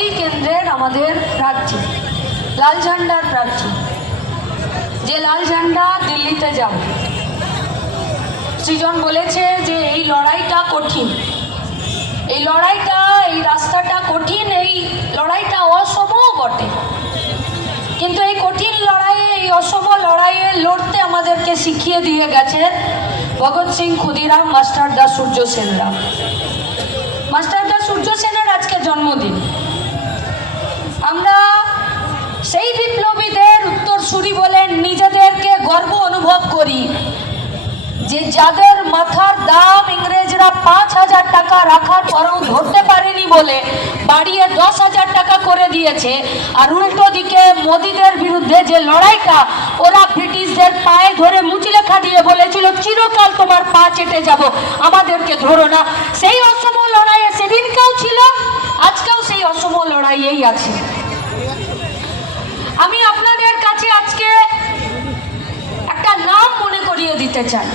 এই কেন্দ্রের আমাদের প্রার্থী লাল ঝান্ডার প্রার্থী যে লাল ঝান্ডা দিল্লিতে যাবে, সৃজন বলেছে যে এই লড়াইটা কঠিন। এই লড়াইটা, এই রাস্তাটা কঠিন, এই লড়াইটা অসমও বটে। কিন্তু এই কঠিন লড়াইয়ে, এই অসম লড়াইয়ে লড়তে আমাদেরকে শিখিয়ে দিয়ে গেছেন ভগৎ সিং ক্ষুদিরাম, মাস্টারদা সূর্য সেনরা মাস্টারদা সূর্য সেনের আজকে জন্মদিন। আমরা সেই বিপ্লবীদের উত্তরসূরি বলে নিজেদেরকে গর্ব অনুভব করি। যে যাদের মাথার দাম ইংরেজরা পাঁচ হাজার টাকা রাখার পরেও ধরতে পারেনি বলে বাড়িয়ে দশ হাজার টাকা করে দিয়েছে, আর উল্টো দিকে মোদিদের বিরুদ্ধে যে লড়াইটা, ওরা ব্রিটিশদের পায়ে ধরে মুচলে খাটিয়ে বলেছিল, চিরকাল তোমার পা চেটে যাব, আমাদেরকে ধরো না। সেই অসম লড়াইয়ে সেদিনকেও ছিল, আজকেও সেই অসম লড়াইয়েই আছে। আমি আপনাদের কাছে আজকে একটা নাম মনে করিয়ে দিতে চাই।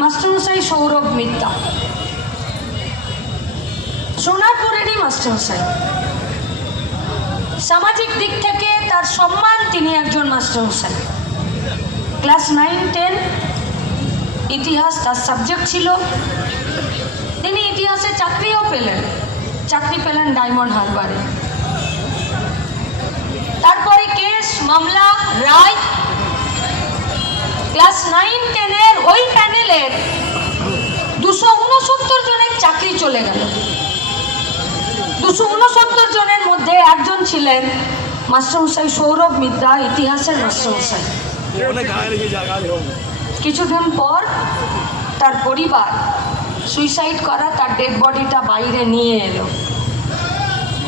মাস্টারমশাই সৌরভ মিত্তা। সোনারপুরেরই মাস্টারমশাই। সামাজিক দিক থেকে তার সম্মান তিনি একজন মাস্টারমশাই। ক্লাস নাইন, টেন, ইতিহাস তার সাবজেক্ট ছিল। তিনি ইতিহাসে চাকরিও পেলেন। চাকরি পেলেন ডায়মন্ড হারবারে। তারপরে কেস, মামলা, রায়। ক্লাস নাইন, টেনের ওই প্যানেলের দুশো উনসত্তর জনের চাকরি চলে গেল। দুশো উনসত্তর জনের মধ্যে একজন ছিলেন মাস্টারমশাই সৌরভ মিদ্যা ইতিহাসের মাস্টারমশাই কিছুদিন পর তার পরিবার সুইসাইড করা, তার ডেড বডিটা বাইরে নিয়ে এলো।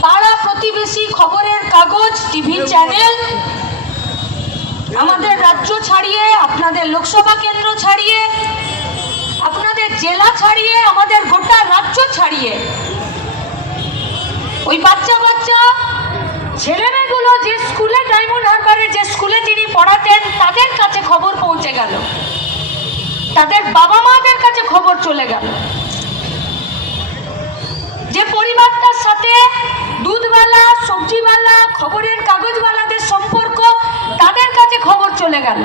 পাড়া প্রতিবেশী খবরের কাগজ, টিভি চ্যানেল আমাদের রাজ্য ছাড়িয়ে, আপনাদের লোকসভা কেন্দ্র ছাড়িয়ে, আপনাদের জেলা ছাড়িয়ে, আমাদের গোটা রাজ্য ছাড়িয়ে, ওই বাচ্চা বাচ্চা, ছেলেমেয়েগুলো যে স্কুলে ডায়মন্ড হারবারে, যে স্কুলে তিনি পড়াতেন, তাদের কাছে খবর পৌঁছে গেল। তাদের বাবা মাদের কাছে খবর চলে গেল। যে পরিবারটার সাথে দুধওয়ালা, সবজিওয়ালা, খবরের কাগজওয়ালাদের সম্পর্ক, তাদের কাছে খবর চলে গেল।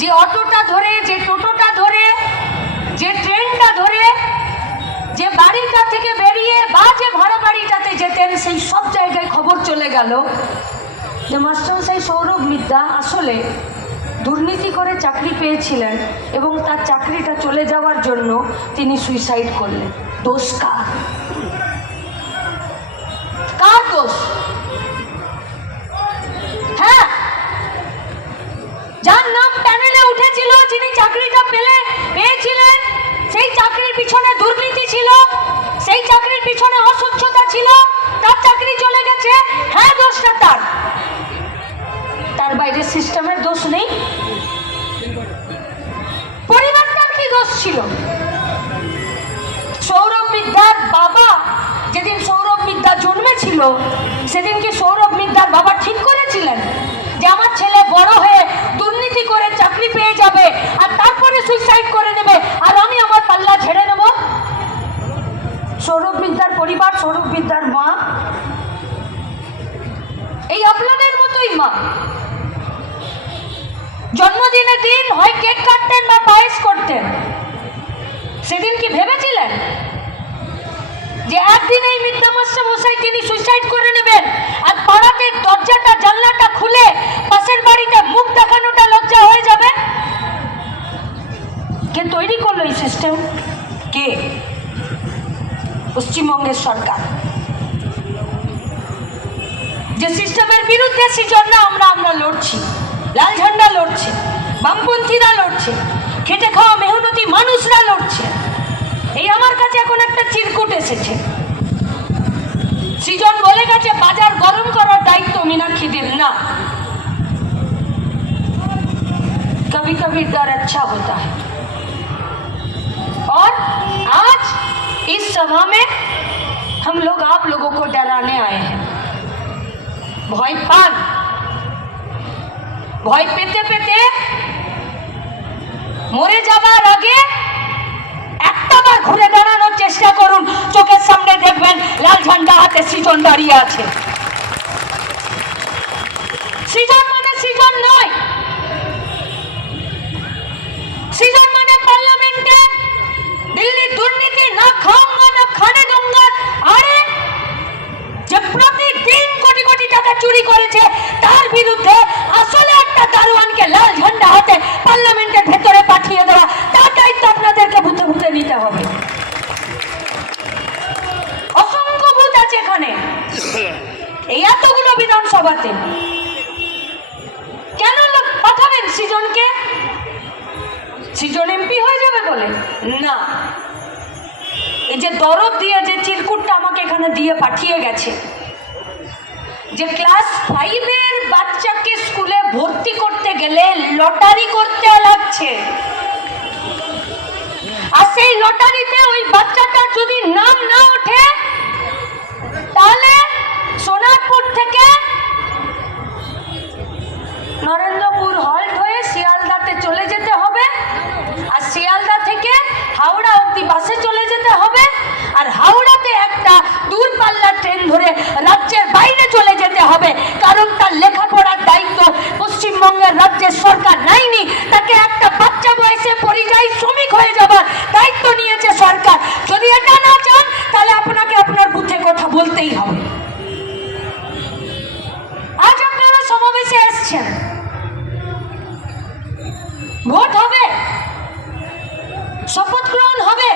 যে অটোটা ধরে, যে টোটোটা ধরে, যে ট্রেনটা ধরে, যে বাড়িটা থেকে বেরিয়ে বা যে ভাড়া বাড়িটাতে যেতেন, সেই সব জায়গায় খবর চলে গেল। যে মাস্টারমশাই সৌরভ মিদ্যা আসলে দুর্নীতি করে চাকরি পেয়েছিলেন এবং তার চাকরিটা চলে যাওয়ার জন্য তিনি সুইসাইড করলেন। দোষ কার? দোষটা তার তার বাইরে সিস্টেমের দোষ নেই। পরিবারটার কি দোষ ছিল? সৌরভ বিদ্যার বাবা যেদিন সৌরভ বিদ্যা জন্মেছিল, সেদিন কি সৌরভ বিদ্যার বাবা ঠিক করেছিলেন? যে আমার ছেলে বড় হয়ে দুর্নীতি করে চাকরি পেয়ে যাবে আর তারপরে সুইসাইড করে নেবে আর আমি আমার পাল্লা ছেড়ে নেব? সৌরভ বিদ্যার পরিবার, সৌরভ বিদ্যার মা মা জন্মদিনের দিন হয় কেক কাটতেন বা পায়েস করতেন। সেদিন কি ভেবেছিলেন? যে একদিন এই মিথ্যা মাস্টার মশাই তিনি সুইসাইড করে নেবেন আর পাড়াতে দরজাটা, জানলাটা খুলে পাশের বাড়িতে মুখ দেখানোটা লজ্জা হয়ে যাবে? কে তৈরি করল এই সিস্টেম কে? পশ্চিমবঙ্গের সরকার। যে সিস্টেমের বিরুদ্ধে সেই জন্য আমরা আমরা লড়ছি লাল ঝান্ডা লড়ছে বামপন্থীরা লড়ছে খেটে খাওয়া মেহনতি মানুষরা লড়ছে এই আমার কাছে এখন একটা চিরকুট এসেছে সৃজন বলে গেছে বাজার গরম করার দায়িত্ব মীনাক্ষীদের না कभी कभी डर अच्छा होता है और आज इस सभा में हम लोग आप लोगों को डराने आए हैं ভয় পান। ভয় পেতে পেতে মরে যাবার আগে একটা বার ঘুরে দাঁড়ানোর চেষ্টা করুন। চোখের সামনে দেখবেন লাল ঝান্ডা হাতে সৃজন দাঁড়িয়ে আছে। সৃজন মানে সৃজন নয়। সৃজন মানে পার্লামেন্টে দিল্লির দুর্নীতি, না খাওয়া, না খানে দঙ্গা আরে, যে প্রতিদিন কোটি কোটি টাকা চুরি করেছে তার বিরুদ্ধে আসলে একটা দারোয়ানকে লাল ঝান্ডা হাতে পার্লামেন্টের ভেতরে পাঠিয়ে দেওয়া তার দায়িত্ব আপনাদেরকে ভূতে ভূতে নিতে হবে অসংখ্য ভূত আছে এখানে এই এতগুলো বিধানসভাতে কেন লোক পাঠাবেন সৃজনকে সৃজন এমপি হয়ে যাবে বলে না এই যে দরদ দিয়ে যে চিরকুটটা আমাকে এখানে দিয়ে পাঠিয়ে গেছে যে ক্লাস ফাইভের বাচ্চাকে স্কুলে ভর্তি করতে গেলে লটারি করতে লাগছে আর সেই লটারিতে ওই বাচ্চাটার যদি নাম না ওঠে তাহলে সোনারপুর থেকে নরেন্দ্রপুর হল্ট হয়ে শিয়ালদাতে চলে যেতে হবে। আর শিয়ালদা থেকে হাওড়া অব্দি বাসে চলে যেতে হবে। আর হাওড়াতে একটা দূরপাল্লার ট্রেন ধরে রাজ্যের বাইরে চলে যেতে হবে। কারণ তার লেখাপড়ার দায়িত্ব পশ্চিমবঙ্গের রাজ্যের সরকার নেয়নি। তাকে একটা বাচ্চা বয়সে পরিযায়ী শ্রমিক হয়ে যাবার দায়িত্ব নিয়েছে সরকার। যদি এটা না চান, তাহলে আপনাকে আপনার বুথে কথা বলতেই হবে। ভোট হবে শপথ গ্রহণ হবে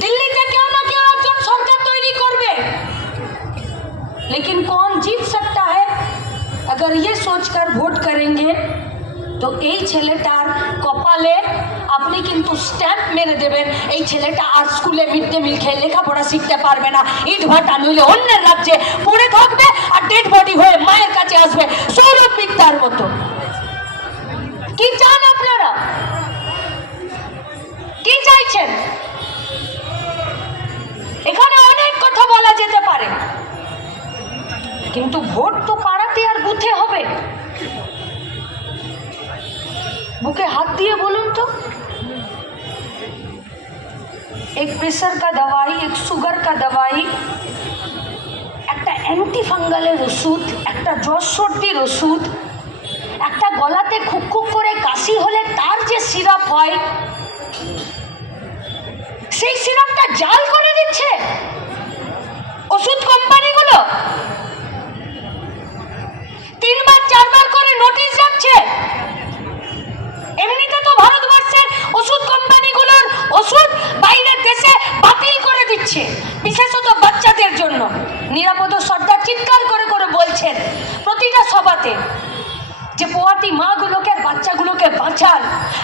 দিল্লিতে কেউ না কেউ একজন সরকার তৈরি করবে लेकिन कौन जीत सकता है अगर ये सोचकर ভোট करेंगे তো এই ছেলেটার কপালে আপনি কিন্তু স্ট্যাম্প মেরে দেবেন এই ছেলেটা আর স্কুলে মিড ডে মিল খেয়ে লেখাপড়া শিখতে পারবে না ইট ভাটা নইলে অন্যের রাজ্যে পড়ে থাকবে আর ডেড বডি হয়ে মায়ের কাছে আসবে সৌরভ মিত্তার মতো কি চান আপনারা? কি চাইছেন? এখানে অনেক কথা বলা যেতে পারে। কিন্তু ভোট তো পাড়াতে আর বুথে হবে। বুকে হাত দিয়ে বলুন তো। এক प्रेशर কা दवाई এক সুগার কা দাবাই, একটা অ্যান্টিফাঙ্গালের ওষুধ, একটা জ্বর সর্দির ওষুধ একটা গলাতে খুক খুক করে কাশি হলে তার যে সিরাপ হয়, সেই সিরাপটা জাল করে দিচ্ছে ওষুধ কোম্পানিগুলো। তিনবার, চারবার করে নোটিশ যাচ্ছে। এমনিতে তো ভারতবর্ষের ওষুধ কোম্পানিগুলোর ওষুধ বাইরের দেশে বাতিল করে দিচ্ছে, বিশেষত বাচ্চাদের জন্য। নিরাপদ সর্দার চিৎকার করে করে বলছেন প্রতিটা সভাতে যে পোয়াতি মাগুলোকে আর বাচ্চাগুলোকে বাঁচান।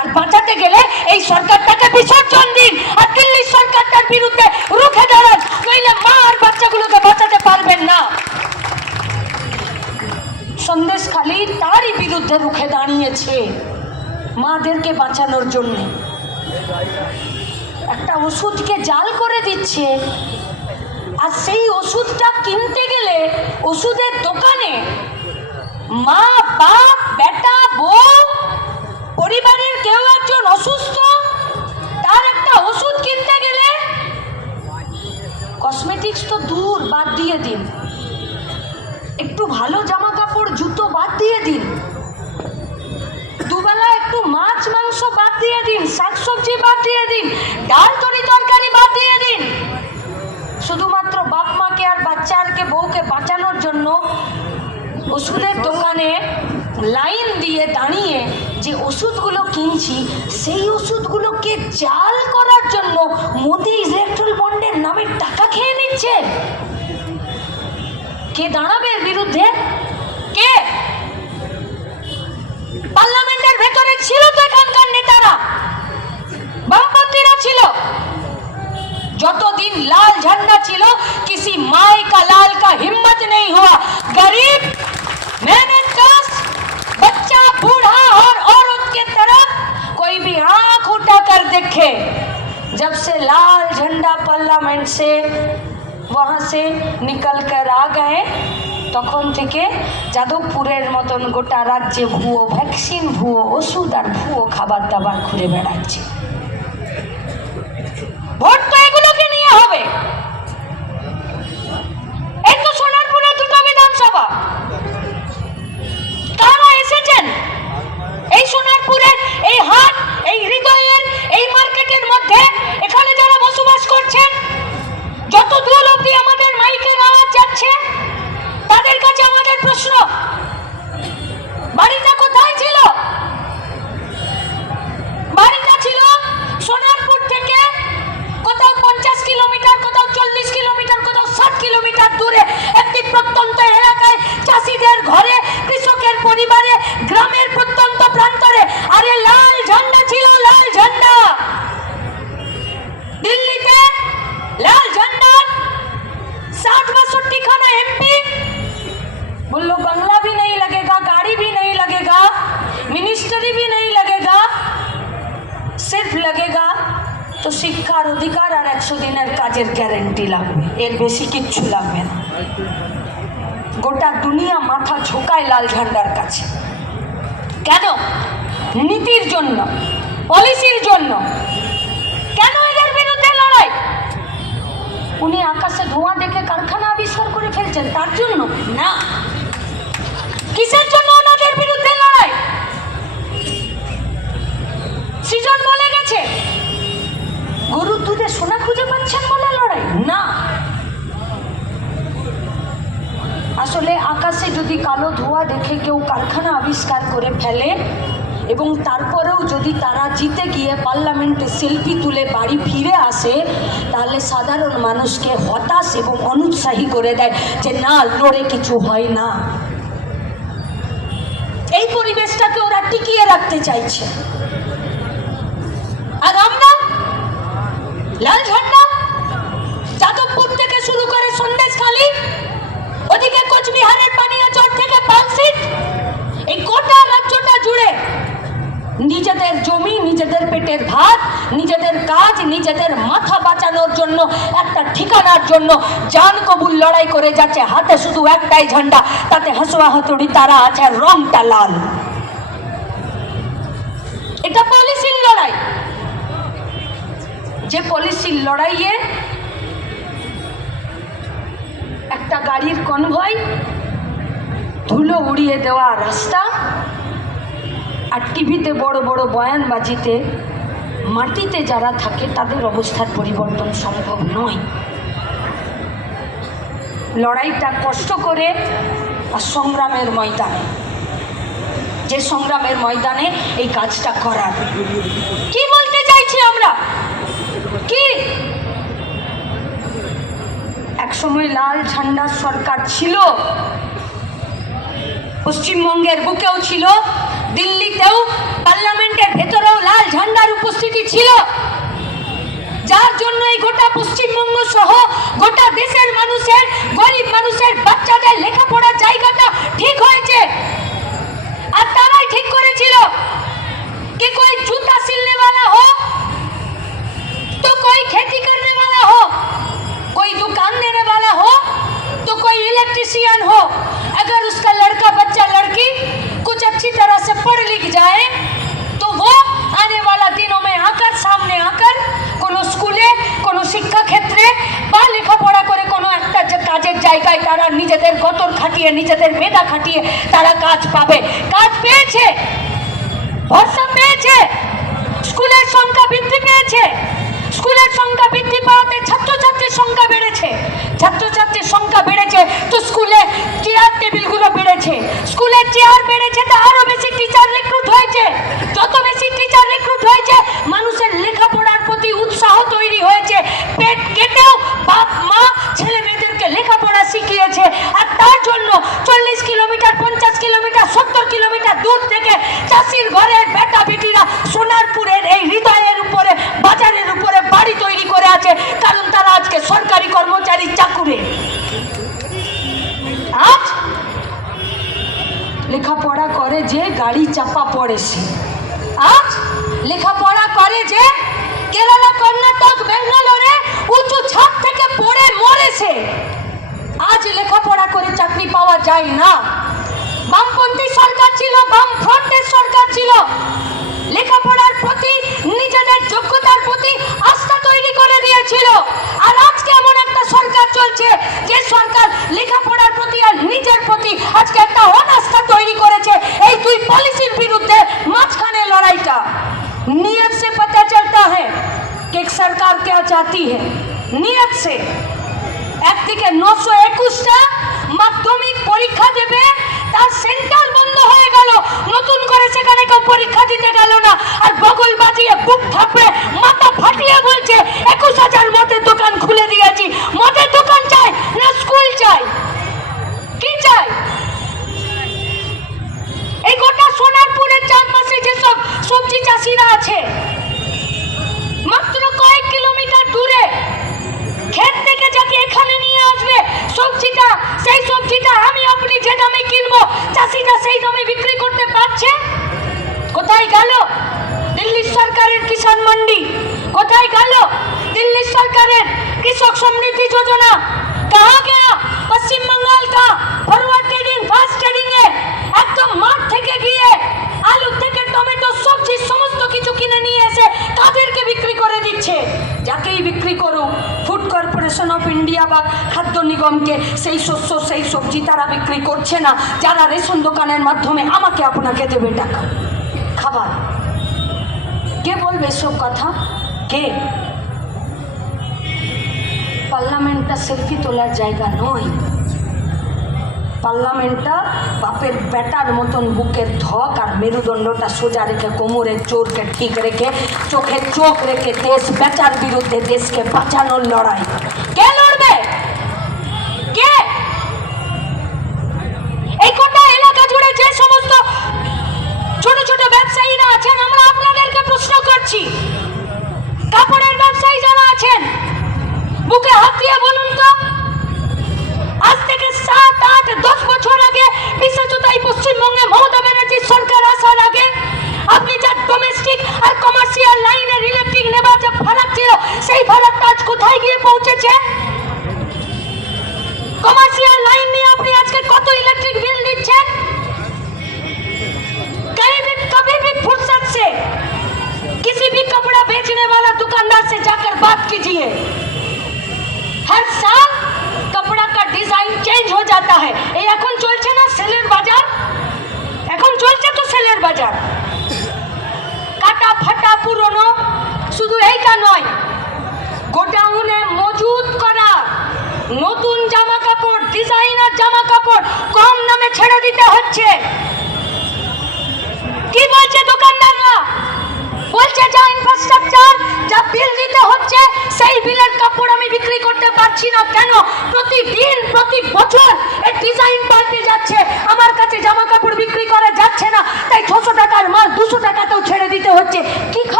আর বাঁচাতে গেলে এই সরকারটাকে বিসর্জন দিন। আর দিল্লির সরকারটার বিরুদ্ধে রুখে দাঁড়ান। নইলে মা আর বাচ্চাগুলোকে বাঁচাতে পারবেন না। সন্দেশ খালি তারই বিরুদ্ধে রুখে দাঁড়িয়েছে মাদেরকে বাঁচানোর জন্য। একটা ওষুধকে জাল করে দিচ্ছে। আর সেই ওষুধটা কিনতে গেলে ওষুধের দোকানে মা, বাপ, বেটা, বউ, পরিবারের কেউ একজন অসুস্থ, তার একটা ওষুধ কিনতে গেলে কসমেটিক্স তো দূর, বাদ দিয়ে দিন। একটু ভালো জামা কাপড় জুতো বাদ দিয়ে দিন। দুবেলা একটু মাছ, মাংস বাদ দিয়ে দিন, শাকসবজি বাদ দিয়ে দিন, ডাল তরি তরকারি বাদ দিয়ে দিন। শুধুমাত্র বাপ মাকে আর বাচ্চাকে, বউকে বাঁচানোর জন্য ওষুধের দোকানে লাইন দিয়ে দাঁড়িয়ে যে ওষুধগুলো কিনছি, সেই ওষুধগুলোকে জাল করার জন্য মোদি ইলেকট্রল বন্ডের নামে টাকা খেয়ে নিচ্ছে। কে দাঁড়াবে এর বিরুদ্ধে? কে? পার্লামেন্টের ভেতরে ছিল তো এখানকার নেতারা। বামপন্থীরা ছিল। যতদিন লাল ঝান্ডা ছিল, কিসি মায় কা লাল কা হিম্মত নেই হওয়া। গরিব गरीब मेहनतकश बच्चा बूढ़ा और औरत के तरफ कोई भी आंख उठा कर देखे जब से लाल झंडा पार्लियामेंट से वहां से निकल कर आ गए তখন থেকে যাদবপুরের মতন গোটা রাজ্যে ভুয়ো ভ্যাকসিন ভুয়ো ওষুধ আর ভুয়ো খাবার দাবার ঘুরে বেড়াচ্ছে ভোট তো এগুলোকে নিয়ে হবে বহু দূর অব্দি আমাদের মাইকের আওয়াজ যাচ্ছে? তাদের কাছে আমাদের প্রশ্ন। বাড়িটা কোথায় ছিল? বাড়িটা ছিল সোনারপুর থেকে কোথাও পঞ্চাশ কিলোমিটার, কোথাও চল্লিশ কিলোমিটার, কোথাও ষাট কিলোমিটার দূরে একটি প্রত্যন্ত এলাকায় চাষিদের ঘরে, কৃষকের পরিবারে, গ্রামের প্রত্যন্ত প্রান্তরে। আরে লা কাজের গ্যারেন্টি লাগবে, এর বেশি কিচ্ছু লাগবে না। গোটা দুনিয়া মাথা ঝোকায় লাল ঝান্ডার কাছে। কেন? নীতির জন্য পলিসির জন্য। কেন এদের বিরুদ্ধে লড়াই? উনি আকাশে ধোঁয়া দেখে কারখানা আবিষ্কার করে ফেলছেন, তার জন্য? না। কিসের জন্য ওনাদের বিরুদ্ধে লড়াই? সৃজন বলে গেছে কেউ কারখানা আবিষ্কার করে ফেলে এবং তারপরেও যদি তারা জিতে গিয়ে পার্লামেন্টে সেলফি তুলে বাড়ি ফিরে আসে, তাহলে সাধারণ মানুষকে হতাশ এবং অনুৎসাহী করে দেয় যে না, লড়ে কিছু হয় না। এই পরিবেশটাকে ওরা টিকিয়ে রাখতে চাইছে। আর আমরা লাল জুড়ে নিজেদের জমি, নিজেদের পেটের ভাত, নিজেদের কাজ, নিজেদের মাথা বাঁচানোর জন্য, একটা ঠিকানার জন্য জান কবুল লড়াই করে যাচ্ছে। হাতে শুধু একটাই ঝান্ডা, তাতে হাসুয়া হাতুড়ি তারা আছে, রংটা লাল। এটা পলিসির লড়াই। যে পলিসির লড়াইয়ে একটা গাড়ির কনভয় ধুলো উড়িয়ে দেওয়া রাস্তা আর টিভিতে বড় বড় বয়ানবাজিতে মাটিতে যারা থাকে, তাদের অবস্থার পরিবর্তন সম্ভব নয়। লড়াইটা কষ্ট করে আর সংগ্রামের ময়দানে। যে সংগ্রামের ময়দানে এই কাজটা করার। কি বলতে চাইছি আমরা? কি? একসময় লাল ঝান্ডার সরকার ছিল, পশ্চিমবঙ্গের বুকেও ছিল দিল্লিতেও পার্লামেন্টের ভেতরেও লাল ঝান্ডার উপস্থিতি ছিল যার জন্য এই গোটা পশ্চিমবঙ্গ সহ গোটা দেশের মানুষের গরিব মানুষের বাচ্চাদের লেখাপড়ার জায়গাটা ঠিক হয়েছে আর তারাই ঠিক করেছিল कि कोई जूता सिलने वाला हो तो कोई खेती करने वाला हो कोई दुकान देने वाला हो तो कोई इलेक्ट्रिशियन हो अगर उसका लड़का बच्चा लड़की कुछ अच्छी तरह से पढ़ लिख जाए तो वो आने वाला दिनों में आकर सामने आकर কোনো স্কুলে কোনো শিক্ষা ক্ষেত্রে বা লেখাপড়া করে কোনো একটা যে কাজের জায়গায় তারা নিজেদের গতর খাটিয়ে নিজেদের মেধা খাটিয়ে তারা কাজ পাবে কাজ পেয়েছে ভরসা পেয়েছে স্কুলের সংখ্যা বৃদ্ধি পেয়েছে স্কুলের সংখ্যা বৃদ্ধি পাওয়াতে ছাত্রছাত্রীর সংখ্যা বেড়েছে। ছাত্রছাত্রীর সংখ্যা বেড়েছে তো স্কুলে চেয়ার টেবিলগুলো বেড়েছে। স্কুলের চেয়ার বেড়েছে তো আরও বেশি টিচার রিক্রুট হয়েছে। যত বেশি টিচার রিক্রুট হয়েছে, মানুষের লেখাপড়ার প্রতি উৎসাহ তৈরি হয়েছে। পেট কেটেও বাপ, মা, ছেলে মেয়েদেরকে লেখাপড়া শিখিয়েছে। আর তার জন্য চল্লিশ কিলোমিটার, পঞ্চাশ কিলোমিটার, সত্তর কিলোমিটার দূর থেকে চাষির ঘরের বেটা বেটিরা সোনারপুরের এই হৃদয়ের উপরে আছে, কারণ তারা আজকে সরকারি কর্মচারী চাকুরে। আজ লেখাপড়া করে যে গাড়ি চাপা পড়ে সে। আজ লেখাপড়া করে যে কেরালা, কর্ণাটক, ব্যাঙ্গালোরে উঁচু ছাদ থেকে পড়ে মরেছে আজ লেখাপড়া করে চাকরি পাওয়া যায় না। বামপন্থী সরকার ছিল বাম ফ্রন্টের সরকার ছিল। লেখাপড়ার প্রতি, নিজেদের যোগ্যতার প্রতি আস্থা তৈরি করে দিয়েছিল। আর আজকে এমন একটা সরকার চলছে, যে সরকার লেখাপড়ার প্রতি আর নিজের প্রতি আজকে একটা অনাস্থা তৈরি করেছে। এই দুই পলিসির বিরুদ্ধে মাঝখানে লড়াইটা। নিয়ত সে পতা চলতা হ্যাঁ কে সরকার কে চাতি হ্যাঁ নিয়ত সে। একদিকে নশো একুশটা কেউ পরীক্ষা দিতে গেল না। আর বগল বাজিয়ে বুক থাপড়ে মাথা ফাটিয়ে বলছে, একুশ হাজার মদের দোকান খুলে দিয়েছি। মদের দোকান চাই না স্কুল চাই? কি চাই? এই গোটা সোনারপুরের চারপাশে যেসব সবজি চাষিরা আছে, মাত্র কয়েক কিলোমিটার দূরে, ক্ষেত থেকে যাকে এখানে নিয়ে আসবে, সবজিটা, সেই সবজিটা আমি আপনি যে দামে কিনবো, চাষিরা সেই দামে বিক্রি করতে পারছে? কোথায় গেল? দিল্লি সরকারের কিষাণ মান্ডি, কোথায় গেল? দিল্লি সরকারের কৃষক সমৃদ্ধি যোজনা, কাহা গেয়া পশ্চিম কা ফরওয়ার্ড ট্রেডিং ফাস্ট ট্রেডিং এ একদম মাঠ থেকে গিয়ে আলু থেকে টমেটো, সবজি, সমস্ত কিছু কিনে নিয়ে এসে তাদেরকে বিক্রি করে দিচ্ছে। যাকেই বিক্রি করুক ফুড কর্পোরেশন অফ ইন্ডিয়া বা খাদ্য নিগমকে সেই শস্য, সেই সবজি তারা বিক্রি করছে না। যারা রেশন দোকানের মাধ্যমে আমাকে আপনাকে দেবে টাকা। কে বলবে এসব কথা? কে? পার্লামেন্টটা সেলফি তোলার জায়গা নয়। পার্লামেন্টটা বাপের বেটার মতন বুকের ধক আর মেরুদণ্ডটা সোজা রেখে, কোমরে চোরকে ঠিক রেখে, চোখে চোখ রেখে দেশ বেচার বিরুদ্ধে দেশকে বাঁচানোর লড়াই। বুকে হাত দিয়ে বলুন তো আজ থেকে সাত আট দশ বছর আগে বিশেষত এই পশ্চিমবঙ্গে মমতা ব্যানার্জির সরকার আসার আগে আপনি যা ডোমেস্টিক আর কমার্শিয়াল লাইনের ইলেকট্রিক নেবার যে ফারাক ছিল সেই ফারাকটা আজ কোথায় গিয়ে পৌঁছেছে कमर्शियल लाइन নিয়ে আপনি আজকে কত ইলেকট্রিক বিল দিচ্ছেন कहीं भी कभी भी फुर्सत से किसी भी कपड़ा बेचने वाला दुकानदार से जाकर बात कीजिए हर साल कपड़ा का डिज़ाइन चेंज हो जाता है।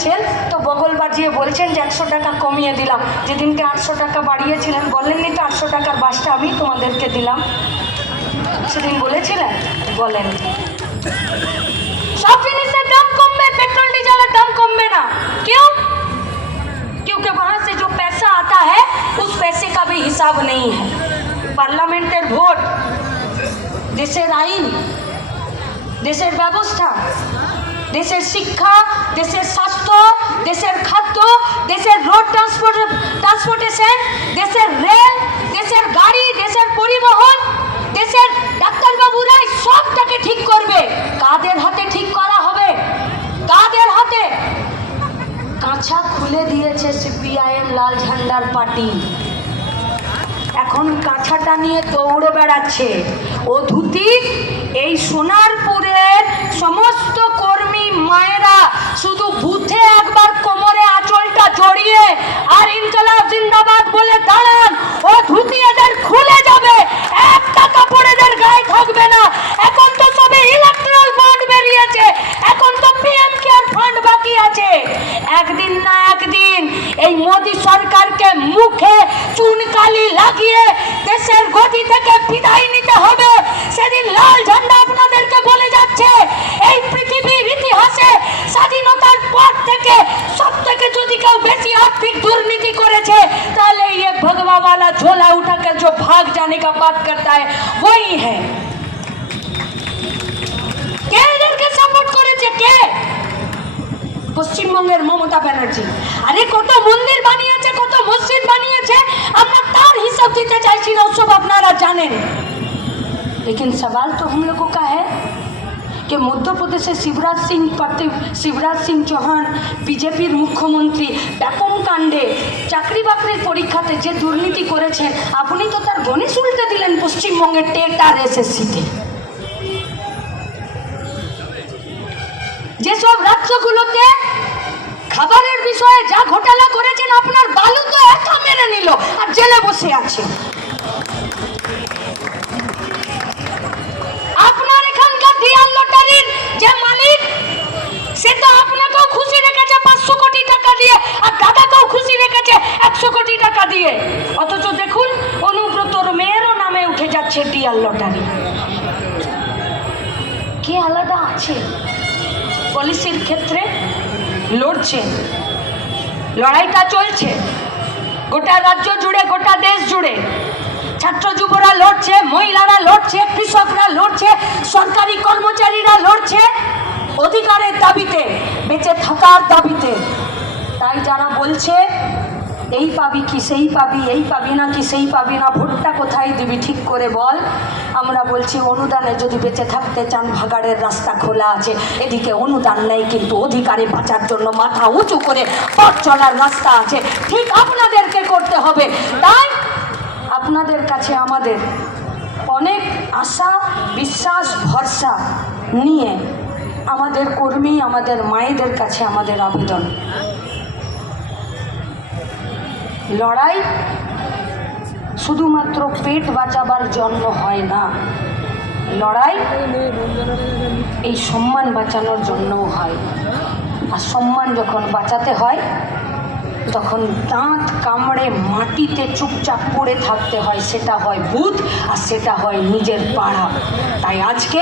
কমিয়েছেন তো বগল বাজিয়ে বলছেন যে একশো টাকা কমিয়ে দিলাম যেদিনকে আটশো টাকা বাড়িয়েছিলেন বলেননি তো আটশো টাকার বাসটা আমি তোমাদেরকে দিলাম সেদিন বলেছিলেন বলেন সব জিনিসের দাম কমবে পেট্রোল ডিজেলের দাম কমবে না क्यों क्योंकि वहां से जो पैसा आता है उस पैसे का भी हिसाब नहीं है পার্লামেন্টের ভোট দেশের আইন দেশের ব্যবস্থা দেশের শিক্ষা দেশের স্বাস্থ্য দেশের খাদ্য, দেশের রোড ট্রান্সপোর্ট ট্রান্সপোর্টেশন দেশের রেল দেশের গাড়ি, দেশের পরিবহন, দেশের ডাক্তারবাবুরাই সবটাকে ঠিক করবে। কাদের হাতে ঠিক করা হবে? কাদের হাতে? কাঁচা খুলে দিয়েছে সিপিআইএম লাল ঝান্ডার পার্টি। এখন কাঁচাটা নিয়ে দৌড়ে বেড়াচ্ছে। ও ধুতি, এই সোনারপুরের সমস্ত কর্মী মায়েরা শুধু বুথে একবার কোমরে আঁচলটা জড়িয়ে আর ইনকলাব জিন্দাবাদ বলে দাঁড়ান। ও ধুতি এদের খুলে যাবে। একটা কাপড় এদের গায়ে থাকবে না। এখন তো সবে ইলেকট্রাল বন্ড বেরিয়েছে। এখন তো পিএম কেয়ার ফান্ড বাকি আছে। একদিন না একদিন এই মোদী সরকারকে মুখে চুনকালি লাগিয়ে দেশের গতি থেকে বিদায় নিতে হবে। সেদিন লাল भाग जाने का बात करता है वही है কে এদেরকে সাপোর্ট করেছে কে পশ্চিমবঙ্গের মমতা ব্যানার্জি আরে কত মন্দির বানিয়েছে কত মসজিদ বানিয়েছে আমরা তার হিসাব দিতে চাইছি না সব আপনারা জানেন लेकिन सवाल तो हम लोगों का है कि मध्य प्रदेशে শিবরাজ সিং পার্থিব শিবরাজ সিং চৌহান বিজেপির মুখ্যমন্ত্রী কাণ্ডে চাকরি বাকরির পরীক্ষাতে যে দুর্নীতি করেছেন আপনি তো তার গণেশ উল্টে দিলেন পশ্চিমবঙ্গের টেট আর এসএসসিতে। যেসব রাজ্যগুলোতে খাবারের বিষয়ে যা ঘোটালা করেছেন, আপনার বালু তো একা মেনে নিল আর জেলে বসে আছে। আপনার এখানকার দিয়াল লটারির যে মালিক, সে তো খুশি রেখেছে পাঁচশো কোটি টাকা দিয়ে, আর দাদাকেও খুশি রেখেছে একশো কোটি টাকা দিয়ে। অথচ দেখুন অনুব্রতর মেয়েরও নামে উঠে যাচ্ছে ডিয়াল লটারি। কে আলাদা আছে? পলিসির ক্ষেত্রে লড়ছে, লড়াইটা চলছে। গোটা রাজ্য জুড়ে, গোটা দেশ জুড়ে ছাত্র যুবরা লড়ছে, মহিলারা লড়ছে, কৃষকরা লড়ছে, সরকারি কর্মচারীরা লড়ছে। অধিকারের দাবিতে বেঁচে থাকার দাবিতে। তাই যারা বলছে, এই পাবি কি সেই পাবি, এই পাবি না কি সেই পাবি না, ভোটটা কোথায় দিবি ঠিক করে বল। আমরা বলছি, অনুদানে যদি বেঁচে থাকতে চান, ভাগাড়ের রাস্তা খোলা আছে। এদিকে অনুদান নেই, কিন্তু অধিকারে বাঁচার জন্য মাথা উঁচু করে পথ চলার রাস্তা আছে। ঠিক আপনাদেরকে করতে হবে। তাই আপনাদের কাছে আমাদের অনেক আশা, বিশ্বাস, ভরসা নিয়ে আমাদের কর্মী, আমাদের মায়েদের কাছে আমাদের আবেদন। লড়াই শুধুমাত্র পেট বাঁচাবার জন্য হয় না, লড়াই এই সম্মান বাঁচানোর জন্যও হয়। আর সম্মান যখন বাঁচাতে হয়, তখন দাঁত কামড়ে মাটিতে চুপচাপ পড়ে থাকতে হয়, সেটা হয় বুথ আর সেটা হয় নিজের পাড়া। তাই আজকে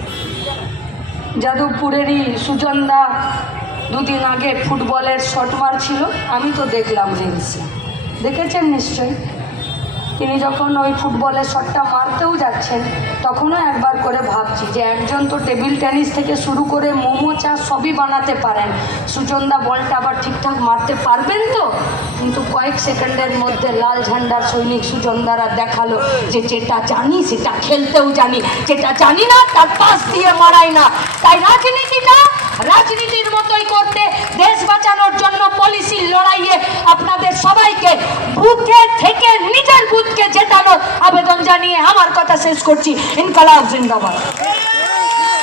যাদবপুরেরই সুজনদা দুদিন আগে ফুটবলের শট মারছিল। আমি তো দেখলাম রিলসে দেখেছেন নিশ্চয়ই? তিনি যখন ওই ফুটবলের শটটা মারতেও যাচ্ছেন, তখনও একবার করে ভাবছি যে একজন তো টেবিল টেনিস থেকে শুরু করে মোমো, চা সবই বানাতে পারেন। সুচন্দা বলটা আবার ঠিকঠাক মারতে পারবেন তো? কিন্তু কয়েক সেকেন্ডের মধ্যে লাল ঝান্ডার সৈনিক সুচন্দারা দেখাল যে যেটা জানি সেটা খেলতেও জানি, যেটা জানি না তার পাশ দিয়ে মারাই না। তাই রাজনীতিটা রাজনীতির মতোই করতে, দেশ বাঁচানোর জন্য পলিসি লড়াইয়ে আপনাদের সবাইকে বুথে থেকে নিজের বুথকে জেতানোর আবেদন জানিয়ে আমার কথা শেষ করছি। ইনকালাব জিন্দাবাদ।